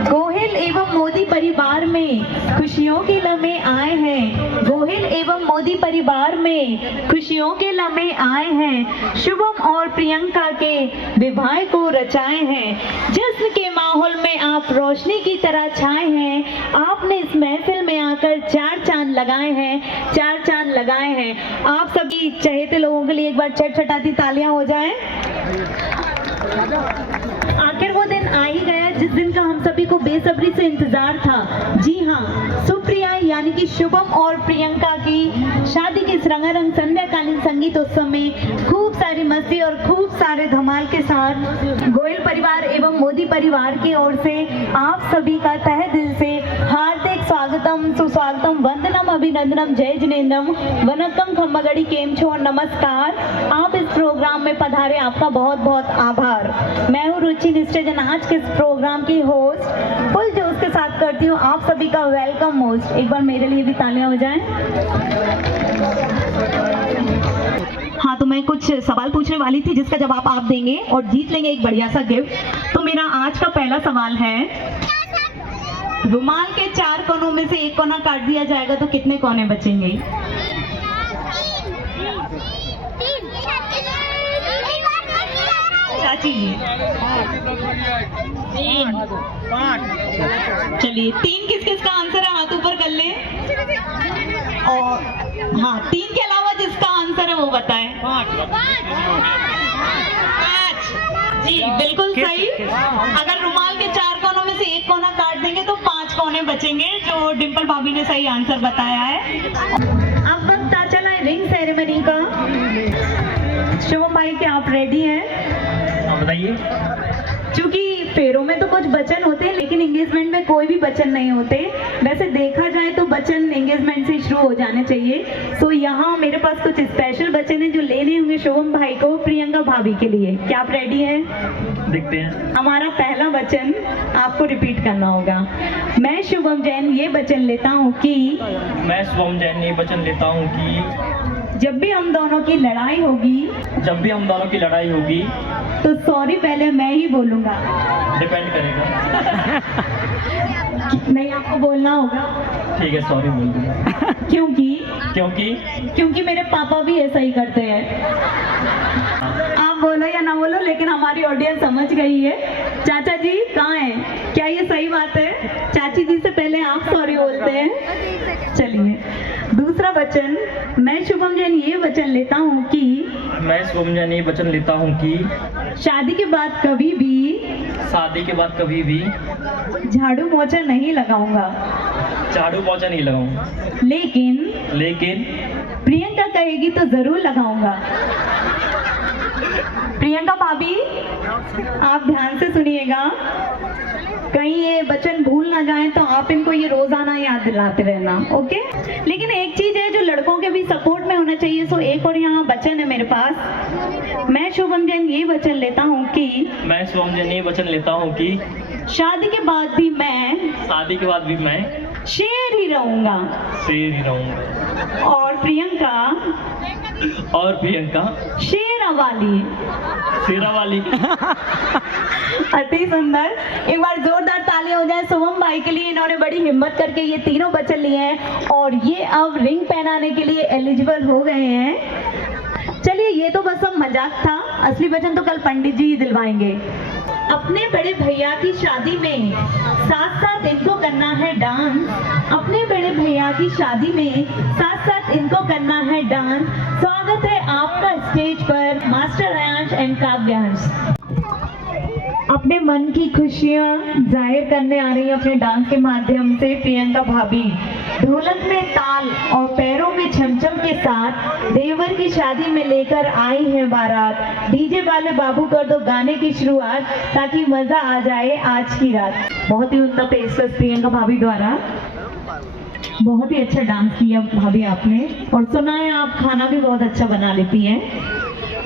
गोहिल एवं मोदी परिवार में खुशियों के लम्हे आए हैं। गोहिल एवं मोदी परिवार में खुशियों के लम्हे आए हैं। शुभम और प्रियंका के विवाह को रचाए हैं। जश्न के माहौल में आप रोशनी की तरह छाए हैं। आपने इस महफिल में आकर चार चांद लगाए हैं, चार चांद लगाए हैं। आप सभी चहेते लोगों के लिए एक बार छटछटाती तालियां हो जाएं। आखिर वो दिन आ ही गया जिस दिन का हम सभी को बेसब्री से इंतजार था। जी हाँ, सुप्रिया यानी कि शुभम और प्रियंका की शादी के इस रंगारंग संध्याकालीन संगीत उत्सव में खूब सारी मस्ती और खूब सारे धमाल के साथ गोयल परिवार एवं मोदी परिवार की ओर से आप सभी का तहे दिल से हार्दिक स्वागतम, सुस्वागतम, वंदनम, अभिनंदनम, जय जिनेन्द्रम, वनक्कम, खम्बगड़ी, केम छो और नमस्कार। आप इस प्रोग्राम में पधारे, आपका बहुत बहुत आभार। मैं हूँ रुचि निष्ठजन, आज के इस प्रोग्राम की होस्ट। फुल जोश के साथ करती हूँ आप सभी का वेलकम होस्ट। एक बार मेरे लिए भी तालियां हो जाएं। हाँ, तो मैं कुछ सवाल पूछने वाली थी जिसका जवाब आप देंगे और जीत लेंगे एक बढ़िया सा गिफ्ट। तो मेरा आज का पहला सवाल है, रुमाल के चार कोनों में से एक कोना काट दिया जाएगा तो कितने कोने बचेंगे? चाची जी, चलिए, तीन किस किस का आंसर है? हाथ ऊपर कर ले। और हाँ, तीन के अलावा जिसका आंसर है वो बताएं। जी बिल्कुल सही। अगर रुमाल के चार कोनों में से एक कोना काट देंगे तो 5 कोने बचेंगे, जो डिम्पल भाभी ने सही आंसर बताया है। अब वक्त आ चला है रिंग सेरेमनी का। शुभम भाई, क्या आप रेडी हैं? बताइए। क्योंकि फेरों में तो कुछ वचन होते हैं लेकिन एंगेजमेंट में कोई भी वचन नहीं होते। वैसे देखा जाए तो वचन एंगेजमेंट से शुरू हो जाने चाहिए। तो यहाँ मेरे पास कुछ स्पेशल वचन है जो लेने होंगे शुभम भाई को प्रियंका भाभी के लिए। क्या आप रेडी हैं? देखते हैं। हमारा पहला वचन आपको रिपीट करना होगा। मैं शुभम जैन ये वचन लेता हूँ कि मैं शुभम जैन ये वचन लेता हूँ कि जब भी हम दोनों की लड़ाई होगी तो सॉरी पहले मैं ही बोलूँगा। डिपेंड करेगा। नहीं, आपको बोलना होगा। ठीक है, सॉरी बोल दूंगा। क्योंकि मेरे पापा भी ऐसा ही करते हैं। आप बोलो या ना बोलो, लेकिन हमारी ऑडियंस समझ गई है। चाचा जी कहाँ हैं? क्या ये सही बात है? चाची जी से पहले आप सॉरी बोलते हैं। चलिए, दूसरा वचन, मैं शुभम जैन ये वचन लेता हूँ कि शादी के बाद कभी भी झाड़ू पोछा नहीं लगाऊंगा। लेकिन प्रियंका कहेगी तो जरूर लगाऊंगा। प्रियंका भाभी, आप ध्यान से सुनिएगा, कहीं ये वचन भूल ना जाए तो आप इनको ये रोजाना याद दिलाते रहना, ओके? लेकिन एक चीज है जो लड़कों के भी सपोर्ट में होना चाहिए। सो एक और यहाँ वचन है मेरे पास। मैं शुभम जैन ये वचन लेता हूँ कि शादी के बाद भी मैं शेर ही रहूंगा। और प्रियंका शेरा वाली। अति सुंदर। एक बार जोरदार तालियां हो जाए शुभम भाई के लिए। इन्होंने बड़ी हिम्मत करके ये तीनों वचन लिए हैं और ये अब रिंग पहनाने के लिए एलिजिबल हो गए हैं। चलिए, ये तो बस अब मजाक था, असली वचन तो कल पंडित जी ही दिलवाएंगे। अपने बड़े भैया की शादी में साथ साथ इनको करना है डांस। स्वागत है आपका स्टेज पर मास्टर अयांश एंड काव्यांश। अपने मन की खुशियाँ जाहिर करने आ रही है अपने डांस के माध्यम से प्रियंका भाभी। ढोलक में ताल और पैरों में छमछम के साथ देवर की शादी में लेकर आई है बारात। डीजे वाले बाबू कर दो गाने की शुरुआत ताकि मजा आ जाए आज की रात। बहुत ही उम्दा पेशकश प्रियंका भाभी द्वारा। बहुत ही अच्छा डांस किया भाभी आपने, और सुना है आप खाना भी बहुत अच्छा बना लेती हैं।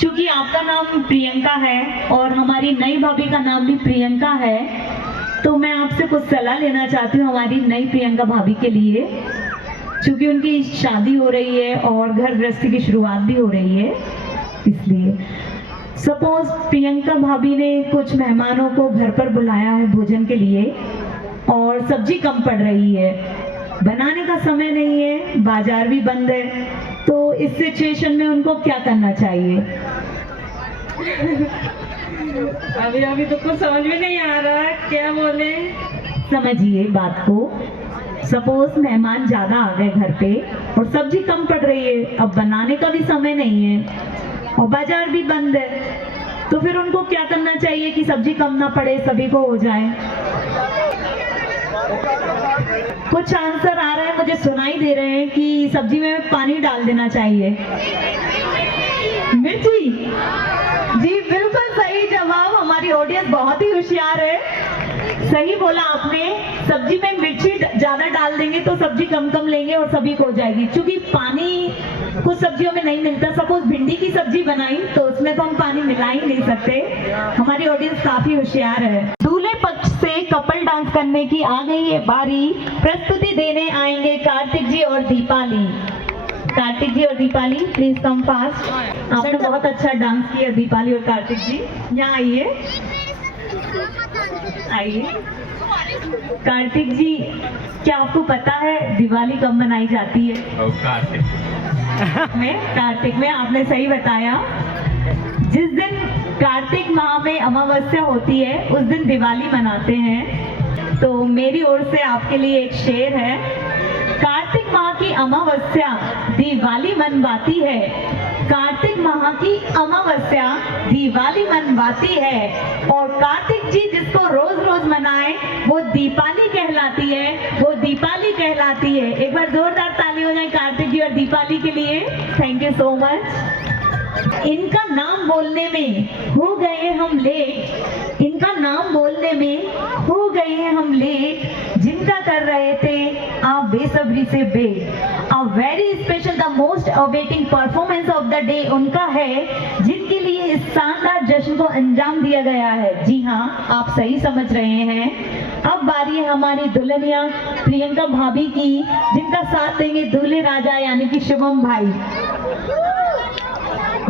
चूंकि आपका नाम प्रियंका है और हमारी नई भाभी का नाम भी प्रियंका है, तो मैं आपसे कुछ सलाह लेना चाहती हूँ हमारी नई प्रियंका भाभी के लिए। चूंकि उनकी शादी हो रही है और घर गृहस्थी की शुरुआत भी हो रही है, इसलिए सपोज प्रियंका भाभी ने कुछ मेहमानों को घर पर बुलाया है भोजन के लिए, और सब्जी कम पड़ रही है, बनाने का समय नहीं है, बाजार भी बंद है, तो इस सिचुएशन में उनको क्या करना चाहिए? अभी तो कुछ समझ में नहीं आ रहा है, क्या बोले? समझिए बात को। सपोज मेहमान ज्यादा आ गए घर पे और सब्जी कम पड़ रही है, अब बनाने का भी समय नहीं है और बाजार भी बंद है, तो फिर उनको क्या करना चाहिए कि सब्जी कम ना पड़े, सभी को हो जाए? कुछ आंसर आ रहा है, मुझे सुनाई दे रहे हैं कि सब्जी में पानी डाल देना चाहिए। मिर्ची जी, बिल्कुल सही जवाब। हमारी ऑडियंस बहुत ही होशियार है, सही बोला आपने। सब्जी में मिर्ची ज्यादा डाल देंगे तो सब्जी कम कम लेंगे और सभी को हो जाएगी, क्योंकि पानी कुछ सब्जियों में नहीं मिलता। सपोज भिंडी की सब्जी बनाई तो उसमें तो हम पानी मिला ही नहीं सकते। हमारी ऑडियंस काफी होशियार है। दूल्हे पक्ष से कपल डांस करने की आ गई है बारी। प्रस्तुति देने आएंगे कार्तिक जी और दीपाली। कार्तिक जी और दीपाली, प्लीज कम फास्ट। आपने बहुत अच्छा डांस किया दीपाली और कार्तिक जी, यहाँ आइए। आइए कार्तिक जी, क्या आपको पता है दिवाली कब मनाई जाती है? कार्तिक में आपने सही बताया। जिस दिन कार्तिक माह में अमावस्या होती है उस दिन दिवाली मनाते हैं। तो मेरी ओर से आपके लिए एक शेर है। कार्तिक माह की अमावस्या दिवाली मनवाती है, कार्तिक माह की अमावस्या दिवाली मनवाती है, और कार्तिक जी जिसको रोज रोज मनाए वो दीपाली कहलाती है, वो दीपाली कहलाती है। एक बार जोरदार ताली हो जाए कार्तिक जी और दीपाली के लिए। Thank you so much. इनका नाम बोलने में हो गए हम लेट, इनका नाम बोलने में हो गए हैं हम लेट, जिनका कर रहे थे आप बेसब्री से wait. A very special, the most awaiting performance of the day उनका है, जिनके लिए इस शानदार जश्न को अंजाम दिया गया है। जी हाँ, आप सही समझ रहे हैं। अब बारी है हमारी दुल्हनिया प्रियंका भाभी की, जिनका साथ देंगे दूल्हे राजा यानी कि शुभम भाई।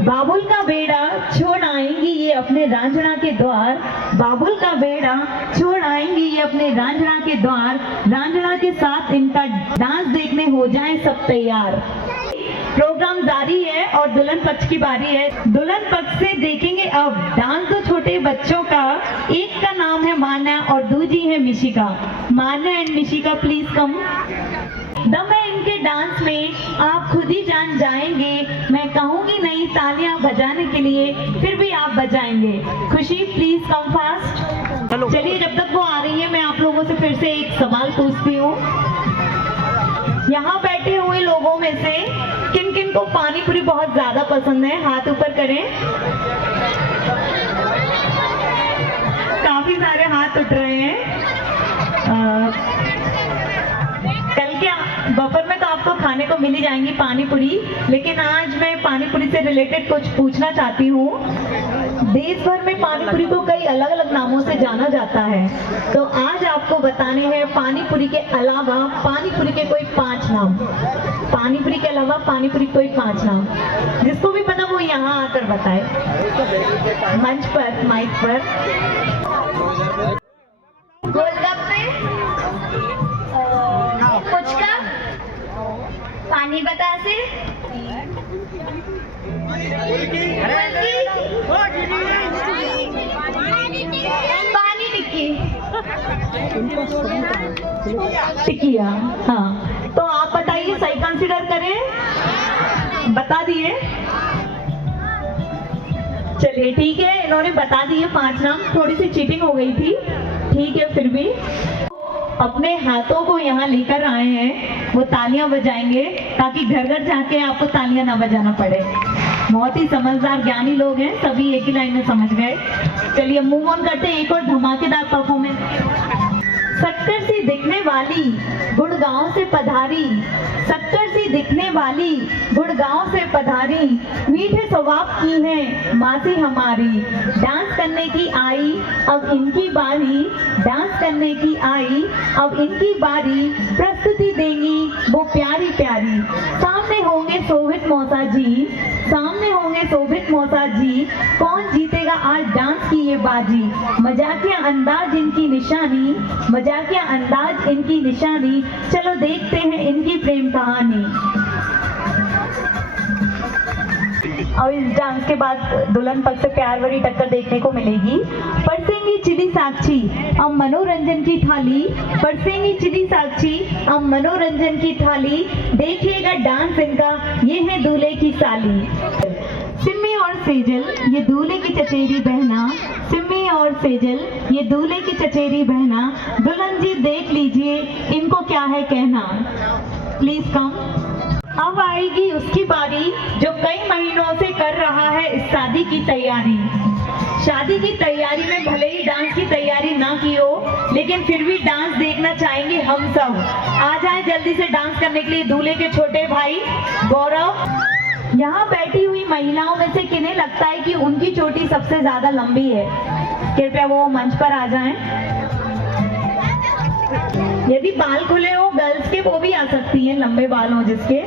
बाबुल का बेड़ा छोड़ आएंगी ये अपने रांझना के द्वार, बाबुल का बेड़ा छोड़ आएंगी ये अपने रांझना के द्वार, रांझना के साथ इनका डांस देखने हो जाएं सब तैयार। प्रोग्राम जारी है और दुल्हन पक्ष की बारी है। दुल्हन पक्ष से देखेंगे अब डांस दो छोटे बच्चों का। एक का नाम है मान्या और दूसरी है मिशिका। मान्या एंड मिशिका, प्लीज कम। दम है इनके डांस में, आप खुद ही जान जाएंगे। मैं कहूंगी नहीं तालियां बजाने के लिए, फिर भी आप बजाएंगे। खुशी, प्लीज कम फास्ट। चलिए, जब तक वो आ रही है मैं आप लोगों से फिर से एक सवाल पूछती हूँ। यहाँ बैठे हुए लोगों में से किन किन को पानी पूरी बहुत ज्यादा पसंद है? हाथ ऊपर करें। काफी सारे हाथ उठ रहे हैं। कल के दोपहर में तो आपको खाने को मिल ही जाएंगी पानी पूरी, लेकिन आज मैं पानी पूरी से रिलेटेड कुछ पूछना चाहती हूँ। देश भर में पानी पूरी को कई अलग अलग नामों से जाना जाता है, तो आज आपको बताने हैं पानी पूरी के अलावा पानी पूरी के कोई 5 नाम। पानी पूरी के अलावा पानी पूरी कोई 5 नाम, जिसको भी पता वो यहाँ आकर बताए मंच पर, माइक पर। गोलगप्पे, पुचका, पानी बतासे, पानी टिक्की। टिकिया, हाँ। तो आप बताइए, सही कंसीडर करें? बता दिए? चलिए ठीक है, इन्होंने बता दिए 5 नाम। थोड़ी सी चीटिंग हो गई थी, ठीक है, फिर भी अपने हाथों को यहाँ लेकर आए हैं, वो तालियां बजाएंगे ताकि घर घर जाके आपको तालियां ना बजाना पड़े। बहुत ही समझदार ज्ञानी लोग हैं, सभी एक ही लाइन में समझ गए। चलिए मूव ऑन करते हैं एक और धमाकेदार परफॉर्मेंस। सक्कर से दिखने वाली, गुड़गांव से पधारी, शक्कर सी दिखने वाली गुड़गांव से पधारी, मीठे स्वभाव की है मासी हमारी। डांस करने की आई अब इनकी बारी, डांस करने की आई अब इनकी बारी, प्रस्तुति देंगी वो प्यारी प्यारी। सामने होंगे शोभित मौसा जी, सामने होंगे शोभित मौसा जी, कौन जीतेगा आज डांस की ये बाजी। मजाकिया अंदाज इनकी निशानी, मजाकिया अंदाज इनकी निशानी, चलो देखते हैं इनकी प्रेम कहानी। और इस डांस के बाद दुल्हन पक्ष से प्यार भरी टक्कर देखने को मिलेगी। परसेंगी चिली साक्षी अब मनोरंजन की थाली, परसेंगी चिली साक्षी अब मनोरंजन की थाली, देखिएगा डांस इनका, ये है दूल्हे की साली। सिम्मी और सेजल ये दूल्हे की चचेरी बहना, सिम्मी और सेजल ये दूल्हे की चचेरी बहना, दुल्हन जी देख लीजिए इनको क्या है कहना। Please come. अब आएगी उसकी बारी जो कई महीनों से कर रहा है इस शादी की तैयारी। शादी की तैयारी में भले ही डांस की तैयारी ना की हो, लेकिन फिर भी डांस देखना चाहेंगे हम सब। आ जाए जल्दी से डांस करने के लिए दूल्हे के छोटे भाई गौरव। यहाँ बैठी हुई महिलाओं में से किन्हें लगता है कि उनकी चोटी सबसे ज्यादा लंबी है? कृपया वो मंच पर आ जाएं। यदि बाल खुले हो गर्ल्स के वो भी आ सकती हैं, लंबे बाल हो जिसके।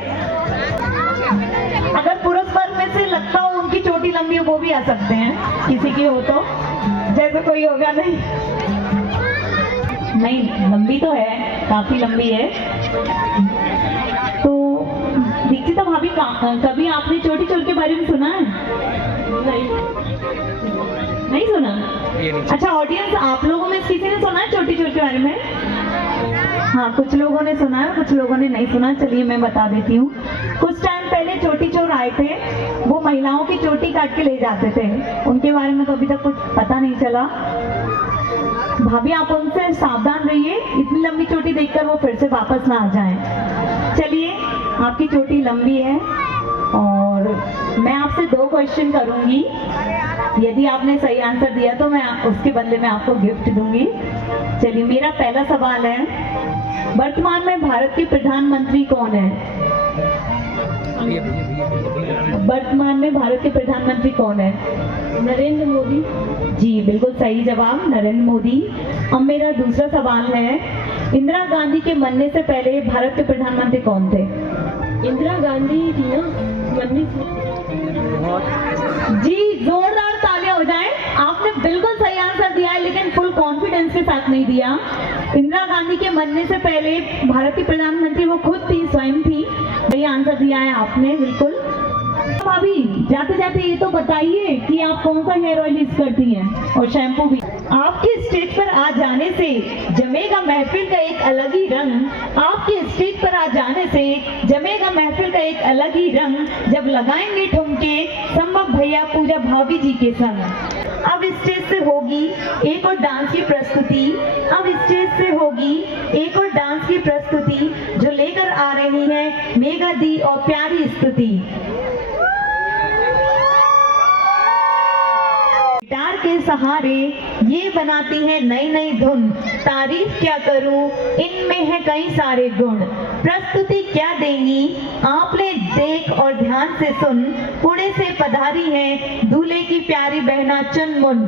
अगर पुरुष वर्ग में से लगता हो उनकी चोटी लंबी हो वो भी आ सकते हैं, किसी की हो तो। जैसे कोई होगा नहीं, नहीं लंबी तो है, काफी लंबी है। तो दीक्षिता भाभी कभी आपने चोटी चोर के बारे में सुना है? नहीं सुना? अच्छा ऑडियंस आप लोगों में किसी ने सुना है चोटी चोर के बारे में? हाँ कुछ लोगों ने सुना है, कुछ लोगों ने नहीं सुना। चलिए मैं बता देती हूँ। कुछ टाइम पहले चोटी चोर आए थे, वो महिलाओं की चोटी काट के ले जाते थे। उनके बारे में तो अभी तक कुछ पता नहीं चला। भाभी आप उनसे सावधान रहिए, इतनी लंबी चोटी देखकर वो फिर से वापस ना आ जाएं। चलिए आपकी चोटी लंबी है और मैं आपसे 2 क्वेश्चन करूंगी। यदि आपने सही आंसर दिया तो मैं उसके बदले में आपको गिफ्ट दूंगी। चलिए मेरा पहला सवाल है, वर्तमान में भारत के प्रधानमंत्री कौन है? वर्तमान में भारत के प्रधानमंत्री कौन है? नरेंद्र मोदी। जी बिल्कुल सही जवाब, नरेंद्र मोदी। अब मेरा दूसरा सवाल है, इंदिरा गांधी के मरने से पहले भारत के प्रधानमंत्री कौन थे? इंदिरा गांधी थी ना, जी जोरदार तालियां हो जाएं। आपने बिल्कुल सही आंसर दिया है, लेकिन फुल कॉन्फिडेंस के साथ नहीं दिया। इंदिरा गांधी के मरने से पहले भारत की प्रधानमंत्री वो खुद थी, स्वयं थी। सही आंसर दिया है आपने बिल्कुल। भाभी जाते जाते ये तो बताइए कि आप कौन सा हेयर ऑयल यूज करती हैं और शैम्पू भी। आपके स्टेज पर आ जाने से जमेगा महफिल का एक अलग ही रंग, आपके स्टेज पर आ जाने से जमेगा महफिल का एक अलग ही रंग, जब लगाएंगे ठुमके संभव भैया पूजा भाभी जी के संग। अब स्टेज से होगी एक और डांस की प्रस्तुति, अब स्टेज से होगी एक और डांस की प्रस्तुति जो लेकर आ रही है मेघा दी और प्यारी स्तुति। गिटार के सहारे ये बनाती है नई नई धुन, तारीफ क्या करूं इनमें है कई सारे गुण। प्रस्तुति क्या देंगी आपने देख और ध्यान से सुन, पुणे से पधारी है दूल्हे की प्यारी बहना चुनमुन।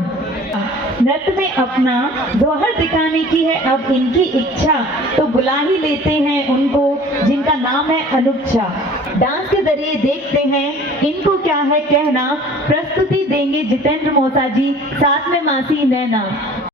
नृत्य में अपना जौहर दिखाने की है अब इनकी इच्छा, तो बुला ही लेते हैं उनको जिनका नाम है अनुच्छा। डांस के जरिए देखते हैं इनको क्या है कहना, प्रस्तुति देंगे जितेंद्र मौसा जी, साथ में मासी नैना।